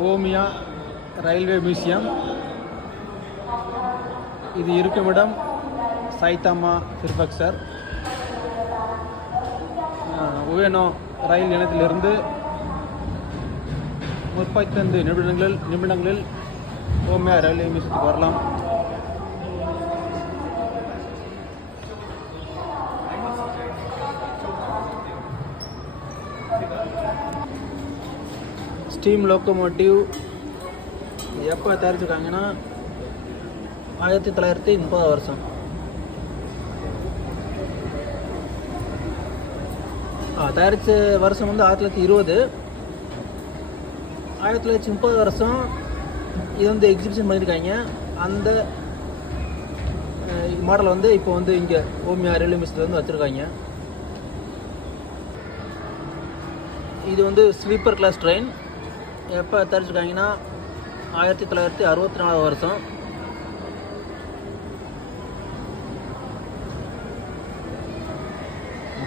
ஓமியா railway museum. இது இருக்கும் இடம் சைத்தாமா சிறுபக்சர் உவேனோ ரயில் நிலையத்திலிருந்து முப்பத்தைந்து நிமிடங்களில் நிமிடங்களில் ஓமியா ரயில்வே மியூசியத்துக்கு வரலாம். ஸ்டீம் லோக்கோமோட்டிவ் எப்போ தயாரிச்சிருக்காங்கன்னா ஆயிரத்தி தொள்ளாயிரத்தி முப்பது வருஷம். தயாரித்த வருஷம் வந்து ஆயிரத்தி தொள்ளாயிரத்தி இருபது. ஆயிரத்தி தொள்ளாயிரத்தி முப்பது வருஷம் இது வந்து எக்ஸிபிஷன் பண்ணியிருக்காங்க அந்த மாடல் வந்து இப்போ வந்து இங்கே ஓமியா ரயில்வே மிஸ்டில் வந்து வச்சுருக்காங்க. இது வந்து ஸ்லீப்பர் கிளாஸ் ட்ரெயின் எப்போ தயாரிச்சிருக்காங்கன்னா ஆயிரத்தி தொள்ளாயிரத்தி அறுபத்தி நாலாவது வருஷம்.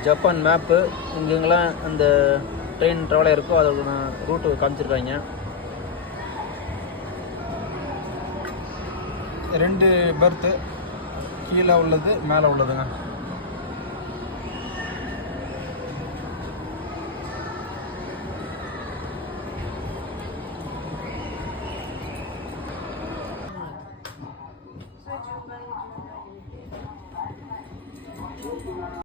ஜப்பான் மேப்பு இங்கெங்கெல்லாம் அந்த ட்ரெயின் ட்ராவலாக இருக்கோ அதோட ரூட்டு காமிச்சிருக்காங்க. ரெண்டு பர்த்து கீழே உள்ளது மேலே உள்ளதுங்க.